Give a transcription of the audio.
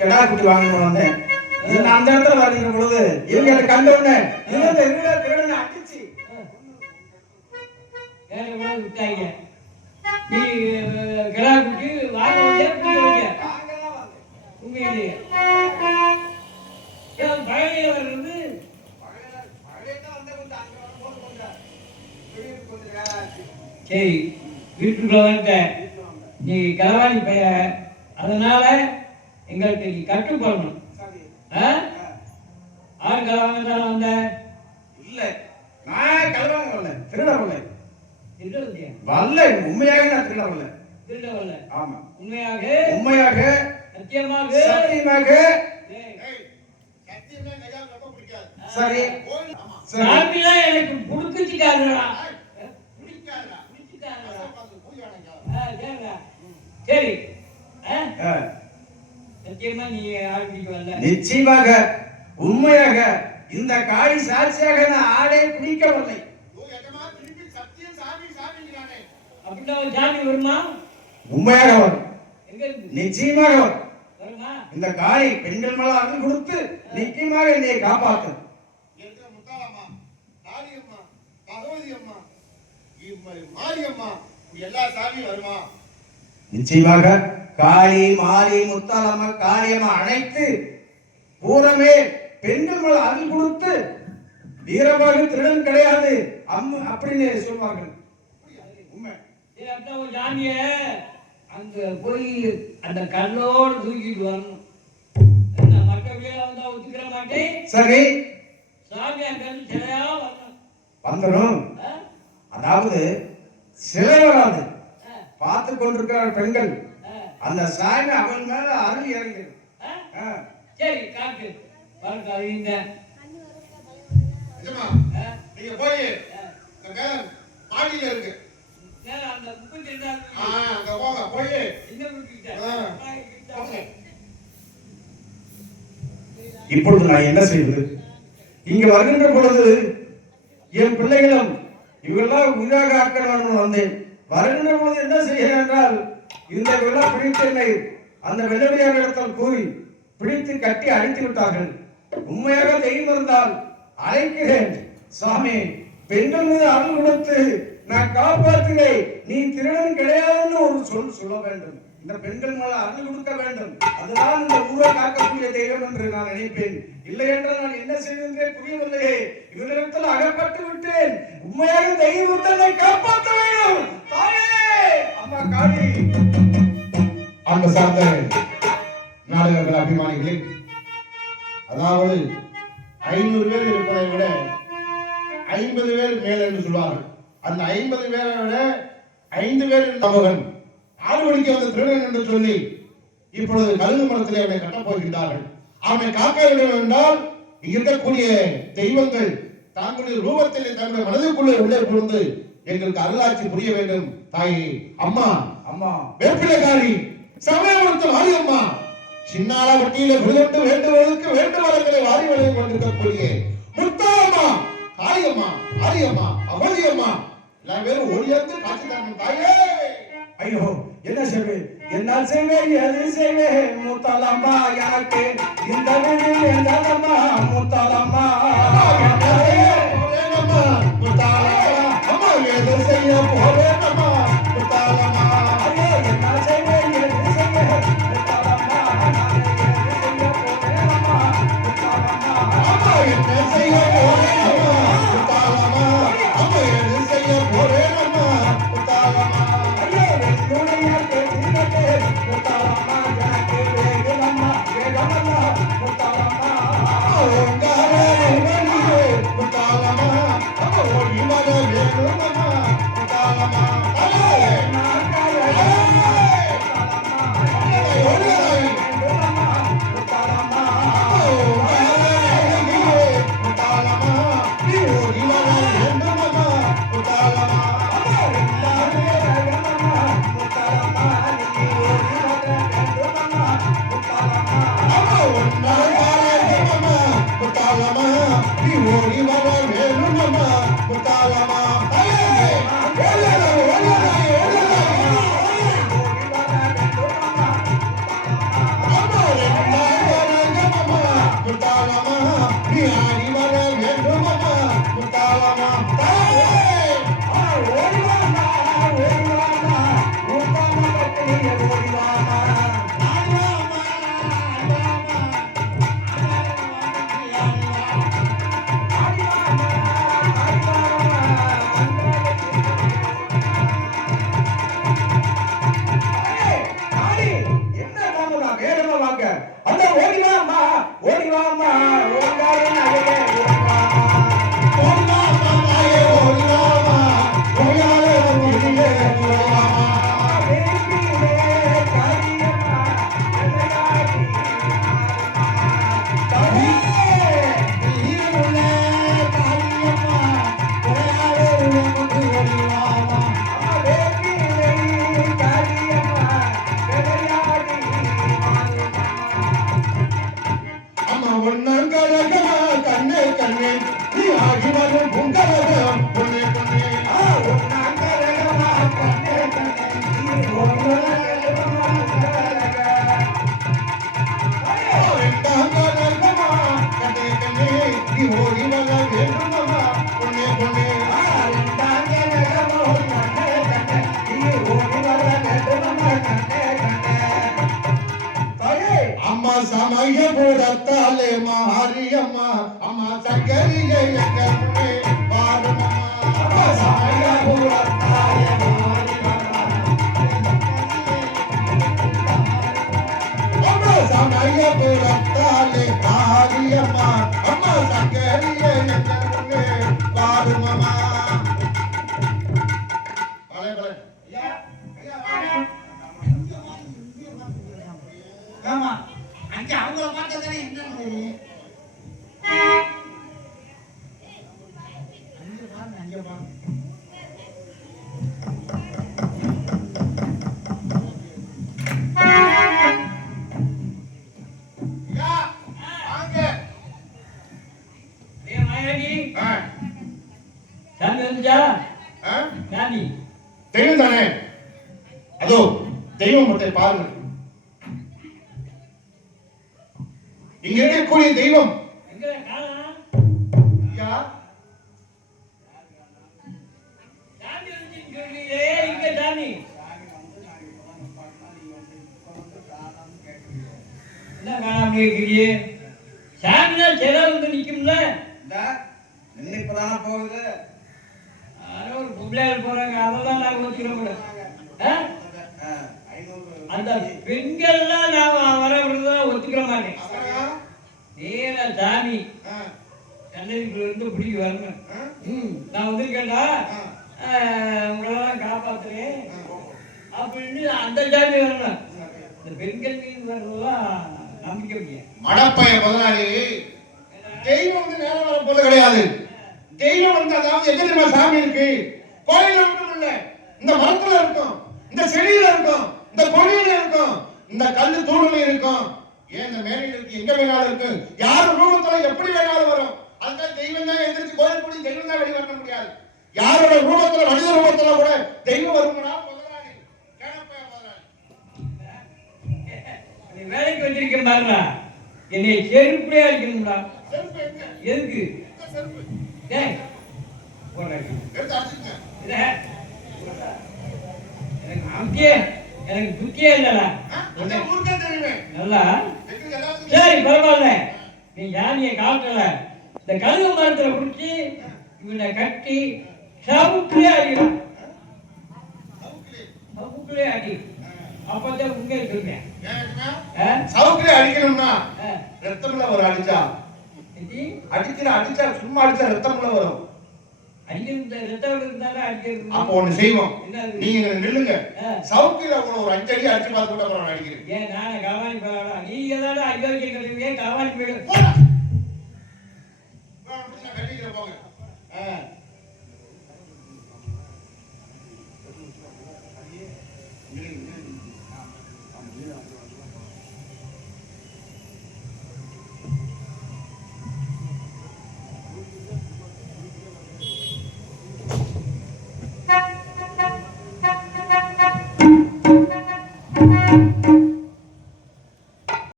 கடா குட்டி வாங்கணும் வந்தேன். அந்த இடத்துல வருகிற பொழுது இவங்க அதை கண்ட உடனே திருடனை அடிச்சு விட்டாங்க. நீ கடா குட்டி வாங்க உண்மையிலேயே பழைய வர்றது சரி வீட்டுக்குள்ள வந்துட்ட நீ களவாணி பைய, அதனால எங்களுக்கு நீ கட்டுப்படணும். ஆறு களவாங்க தானே வந்த? இல்ல, நான் களவாங்க வரல, திருட வரல. வரல, உண்மையாக நான் திருட வரல. திருட வரல? ஆமா, உண்மையாக உண்மையாக சத்தியமாக சத்தியமாக. சரி சாமியா எனக்கு புடுக்குச்சிட்டாருடா. சரி சத்தியமா நீ ஆரம்பிக்க வரல? நிச்சயமாக உண்மையாக இந்த காய் சாட்சியாக நான் ஆடை பிடிக்கவில்லை. அப்படின்னா சாமி வருமா? உண்மையாக வரும், நிச்சயமாக வரும். இந்த காய் பெண்கள் மேல அருள் கொடுத்து நிச்சயமாக என்னை காப்பாற்று. நிச்சயமாக காளி மாரி முத்தாலம்மா காளியம்மா அனைத்து பூரமே பெண்கள் மேல அருள் கொடுத்து வீரமாக திருடன் கிடையாது அப்படின்னு சொல்வார்கள். ஜாமிய அங்க போய் அந்த கல்லோடு தூக்கிட்டு வரணும். மற்ற வேலை வந்தா ஒத்துக்கிற மாட்டேன். சரி சாமி அங்க சிலையா வரணும். வந்துடும். அதாவது சிலை வராது, பார்த்து கொண்டிருக்கிற பெண்கள் அந்த சாமி அவன் மேல அருள் இறங்கிடும். சரி காட்டு பாருங்க. நீங்க போய் மாடியில இருக்கு அந்த 32 அங்க போங்க, போய் இப்பொழுது நான் என்ன செய்வது? இங்க வருகின்ற பொழுது என் பிள்ளைகளும் இவெல்லாம் உயிராக ஆக்கணும் வந்தேன். வருகின்ற பொழுது என்ன செய்கிறேன் என்றால் இந்த விழா பிடித்தென்னை அந்த வெள்ளவியார் இடத்தில் கூறி பிடித்து கட்டி அடித்து விட்டார்கள். உண்மையாக தெய்வம் இருந்தால் அழைக்கிறேன். சாமி, பெண்கள் மீது அருள் கொடுத்து நான் காப்பாற்றுகிறேன், நீ திருடன் கிடையாதுன்னு ஒரு சொல்ல வேண்டும். இந்த பெண்கள் மேல அருள் கொடுக்க வேண்டும். அதுதான் இந்த ஊரை காக்கக்கூடிய தெய்வம் என்று நான் நினைப்பேன். இல்லை என்றால் நான் என்ன செய்வதே புரியவில்லையே. இவரிடத்தில் அகப்பட்டு விட்டேன். உண்மையாக தெய்வத்தை காப்பாற்ற வேண்டும். தாயே, அம்மா காளி. அந்த சார்ந்த நாடுகள் அபிமானிகளே, அதாவது 500 பேர் இருப்பதை விட 50 பேர் மேல் என்று சொல்வார்கள். அந்த 50 பேரை விட 5 பேர் மகன் ஆறுபடிக்கு வந்த திருடன் என்று சொல்லி இப்பொழுது கழுகு மரத்திலே அவனை கட்டப் போகின்றார்கள். அவனை காக்க வேண்டும் என்றால் இருக்கக்கூடிய தெய்வங்கள் தங்களுடைய ரூபத்தில் தங்களுடைய மனதிற்குள்ளே உள்ளே புகுந்து எங்களுக்கு அருளாட்சி புரிய வேண்டும். தாயே, அம்மா, அம்மா வேப்பிலைக்காரி, சமயபுரத்து மாரியம்மா, சின்னால வட்டியில விழுந்து வேண்டுவதற்கு வேண்டுவதற்களை வாரி வழங்கி கொண்டிருக்கக்கூடிய முத்தாயம்மா, காளியம்மா, ஆரியம்மா, அவளியம்மா எல்லாம் பேரும் ஒளியந்து காட்சி தரணும். தாயே, ஐயோ என்ன செய்வேன், என்ன செய்வேன், எது செய்வேன்? முத்தாலம்மா எனக்கு இந்த வீட்டில் எந்தம்மா முத்தாலம்மா அம்மா எது செய்ய போவேனம்மா முத்தாலம்மா. ஐயோ என்ன செய்வேன், எது செய்வேன்? முத்தாலம்மா அம்மா என்ன செய்ய போவேனம்மா முத்தாலம்மா. அம்மா எது செய்ய போவேனம்மா முத்தாலம்மா. முத்தாலம்மா எனக்கு வேகமம்மா வேகமம்மா முத்தாலம்மா அந்த ஓடிவாமா ஓடிவாமா ஓடாத நகையே ஓடிவாமா ஓடிவாமா தாயே ஓடிவாமா ஓயாத நகையே ஓடிவாமா வேப்பிலே காரியம்மா வெள்ளையாடி தாயே நீருள்ளே காரியம்மா ஓயாத நகையே ஓடிவாமா வேப்பிலே காரியம்மா வெள்ளையாடி அம்மா ஒன்னங்கழகமா கண்ணே கண்ணே நீ ஆகி வரும் பொங்கலகம் பொண்ணே பொண்ணே ஒன்னாங்கரகமா கண்ணே கண்ணே நீ ஒன்னாங்கரகமா வெட்டாங்கழகமா கண்ணே கண்ணே நீ ஓடி வர வேண்டுமம்மா பொண்ணே பொண்ணே அம்மா சமய போடத்தாலே மாரியம்மா அம்மா சங்கரியை எங்க முன்னே பாடுமம்மா அம்மா சமய போடத்தாலே அம்மா சமய போடத்தாலே மாரியம்மா அம்மா சங்கரியை எங்க முன்னே பாடுமம்மா பலே பலே ஆமா அங்க அவங்கள பார்த்ததானே என்னன்னு அங்க பாருங்க யா வாங்க ஏய் மாயாண்டி சாமி வந்துச்சா சாமி தெய்வம் தானே அதோ தெய்வம் மட்டும் பாருங்க இங்க இருக்கக்கூடிய தெய்வம் எங்க காணோம் ஐயா சாமி வந்துச்சுன்னு சொல்றீங்களே இங்க சாமி என்ன காணாம கேக்குறீங்க சாமினா சிலை வந்து நிக்கும்ல இப்பதானே போகுது யாரோ ஒரு பொம்பளையார் போறாங்க அதெல்லாம் நாங்க ஒத்துக்கிற முடியாது அந்த பெண்கள்லாம் நான் வர விடுறதா ஒத்துக்கிற மாட்டேன் நேரா சாமி கண்ணதிக்குள்ள இருந்து பிடிக்க வரணும் நான் வந்திருக்கேன்டா உங்களெல்லாம் காப்பாத்துறேன் அப்படின்னு அந்த சாமி வரணும் இந்த பெண்கள் மீது வர்றதெல்லாம் நம்பிக்கை முடியாது மடப்பைய முதலாளி தெய்வம் வந்து நேரம் வர போல கிடையாது தெய்வம் வந்து அதாவது எங்க தெரியுமா சாமி இருக்கு கோயில மட்டும் இல்ல இந்த மரத்துல இருக்கும் இந்த செடியில இருக்கும் இந்த கொடியில இருக்கும் இந்த கல்லு தூணுல இருக்கும் ஏன் இந்த மேலையில இருக்கு எங்க வேணாலும் இருக்கு யார் ரூபத்துல எப்படி வேணாலும் வரும் அதுக்காக தெய்வம் தான் எந்திரிச்சு கோயில் கூடி தெய்வம் தான் வெளிவர முடியாது யாரோட ரூபத்துல மனித ரூபத்துல கூட தெய்வம் வரும்னா முதலாளி கேளப்பைய முதலாளி நீ வேலைக்கு வச்சிருக்க பாருடா என்னை செருப்பே அடிக்கணும்டா செருப்பு எங்க எதுக்கு எங்க செருப்பு டேய் போடாடி எடுத்து அடிச்சுங்க இத போடா. எனக்கு அங்கேயே எனக்கு துக்கியே இல்லடா அந்த ஊருக்கே தெரியுமே நல்லா எங்களுக்கு எல்லாத்துக்கும் சரி பரவாயில்ல நீ யானையை காட்டல இந்த கழுகு மரத்துல பிடிச்சி இவனை கட்டி சவுக்குலே அடிக்கிறான் சவுக்குலே அடி அப்பதான் உண்மையை சொல்றேன் சவுக்கிலே அடிக்கணும்னா ஆ. ரத்தம்ல வரும் அடிச்சா இது அடிச்சா சும்மா அடிச்சா ரத்தம்ல வரும் அடிக்கிறது ரத்தம் இருந்தாலும் அடிக்கிறது அப்போ ஒண்ணு செய்வோம் என்னது? நீங்க இங்க நில்லுங்க ஆ. சவுக்கில உங்களை ஒரு 5 அடி அடிச்சு பார்த்து கூட அப்புறம் நான் அடிக்கிறேன் ஏன் நானே கவாலி போறாடா நீங்க தானே அயோக்கிய கட்டுவீங்க கவாலி போயிடு போடா.